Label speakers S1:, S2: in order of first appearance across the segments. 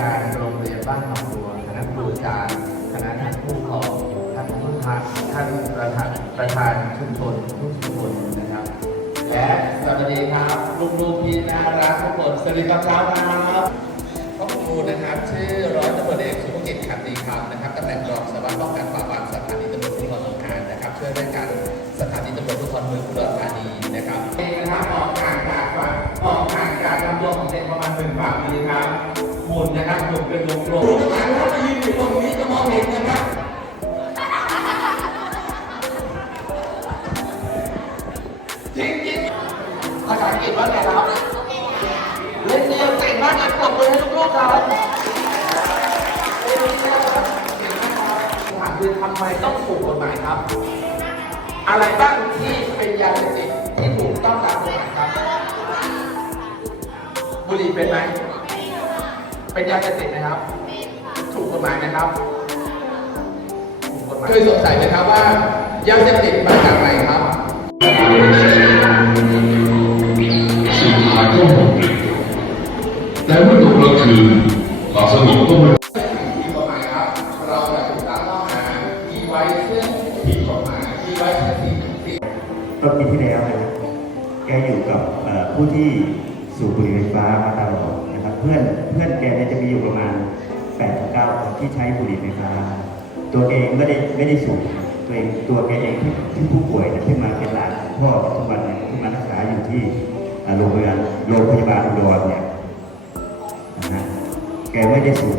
S1: การอบ้านหนองบัวคณะครูอาจารย์คณะท่านผู้ปกครองท่านผู้ทานท่านประธานประธานชุมชนทุกชุมชนนะครับ และสวัสดีครับลูกๆที่น่ารักทุกคนสวัสดีครับเช้าครับครอบครูนะครับชื่อร้อยตำรวจเอกสุภกิจขันดีคำนะครับตำแหน่งรองสารวัตรป้องกันปราบปรามสถานีตำรวจภูธรหนองหานนะครับช่วยราชการสถานีตำรวจภูธรเมืองอุดรธานีนะครับเองนะครับออกห่างจากฝั่งออกห่างจากลำตัวของเด็กประมาณหนึ่งฝ่ามือครับ มนนะครับหมุนเป็นวงกลมทุกท่านถ้าไปยืนอยู่ตรงนี้จะมองเห็นนะครับจริงๆภาษาอังกฤษว่าไงครับเล่นเร็วเก่งมากนะปรบมือให้ลูกๆครับเก่งมากครับเก่งมารคือทำไมต้องถูกกฎหมายครับ อะไรบ้างที่เป็นยาเสพติดที่ถูกต้องตามกฎหมายครับ บุหรี่เป็นไหม เป็นยาเสพติดนะครับ ถูกกฎหมายนะครับถูกกฎหมายเคยสงสัยไหมครับว่ายาเสพติดมาจากไหนครับ
S2: สุดท้ายก็หมดแต่เมื่อตกกลางคืนความสงบก็ไม่
S1: ผิดกฎหมายครับเราจะถูกตั้งข้อหามีไว้ซึ่งผิดกฎหมายมีไว้ซึ่งสิ่งสิ่ง
S3: ต้นปีที่แล้วนะครับแกอยู่กับเอ่อผู้ที่สูบบุหรี่ไฟฟ้ามาตลอดนะครับ เพื่อนเพื่อนแกเนี่ยจะมีอยู่ประมาณ8ปดเก้าคนที่ใช้บุหรี่ไฟฟ้าตัวเองไม่ได้ไม่ได้สูบตัวเองตัวแกเองที่ที่ผู้ป่วยเนี่ยที่มาเป็นหลานพ่อทุกวันเนี่ยที่มารักษาอยู่ที่โรงพยาบาลโรงพยาบาลอุดรเนี่ยนะแกไม่ได้สูบ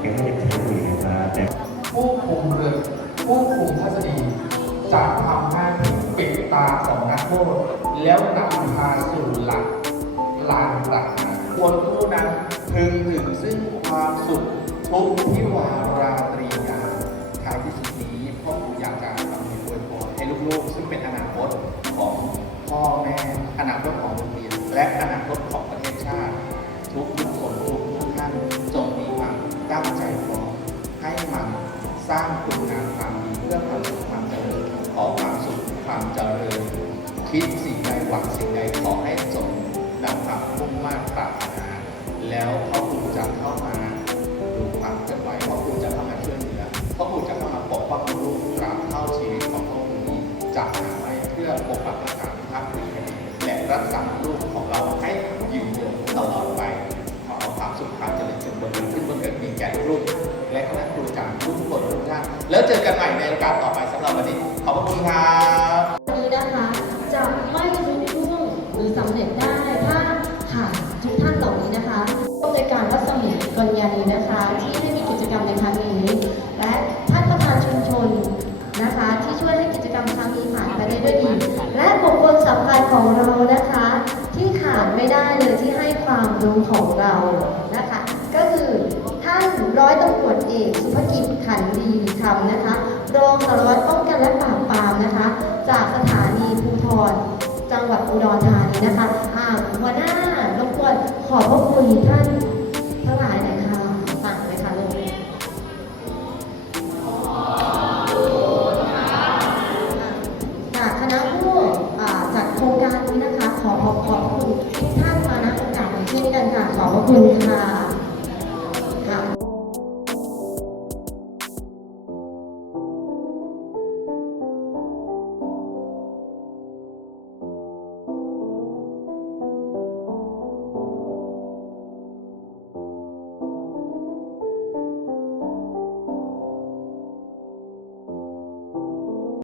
S3: แกไม่ได้ใช้บุหรี่ไฟฟ้าแต่
S1: ผู้คุมเรือนผู้คุมทัศนีจะทำหน้าที่ปิดตาของนักโทษแล้วนำพาสู่หลักลานประหาร ควรผู้นั้นพึงถึงซึ่งความสุขทุกที่วาราตรีกาท้ายที่สุดนี้พ่อครูอยากจะทำให้อวยพรให้ลูกๆ ซึ่งเป็นอนาคตของพ่อแม่อนาคตของโรงเรียนและอนาคตของประเทศชาติ ทุกทุกคนทุกทุกท่านจงมีความตั้งใจพร้อให้มันสร้างคุณงามความดีเพื่อความสุขความเจริญขอความสุขความเจริญคิดสิ่งใดหวังสิ่งใดขอให้สมดังความมุ่งมั่นปรารถนา แล้วพ่อครูจะเข้ามาดูความเคลื่อนไหวพ่อครูจะเข้ามาช่วยเหลือพ่อครูจะเข้ามาปกป้องลูกตราบเท่าชีวิตของพ่อครูนี้จะหาไว้เพื่อปกปักรักษาพิทักษ์พื้นแผ่นดินและรักษาลูกของเราให้ยืนยงตลอดไปขออาความสุขความเจริญจงบังเกิดขึ้นบังเกิดมีแก่ลูกและคณะครูจากทุกคนทุกท่านแล้วเจอกันใหม่ในโอกาสต่อไปสำหรับวันนี้ขอบพระคุณครับ
S4: ภกิจขันดีคำนะคะ รองสารวัตรป้องกันและปราบปรามนะคะ จากสถานีภูทรจังหวัดอุดรธานีนะคะหัวหน้ารบกวนขอบพระคุณท่านทั้งหลายน่อยค่ะฝากเลยค่ะลูกจากคณะผู้จัดโครงการนี้นะคะ ขอขอบคุณท่านมานะโอกาสนี้เช่นกัค่ะ ขอบพรคุณค่ะ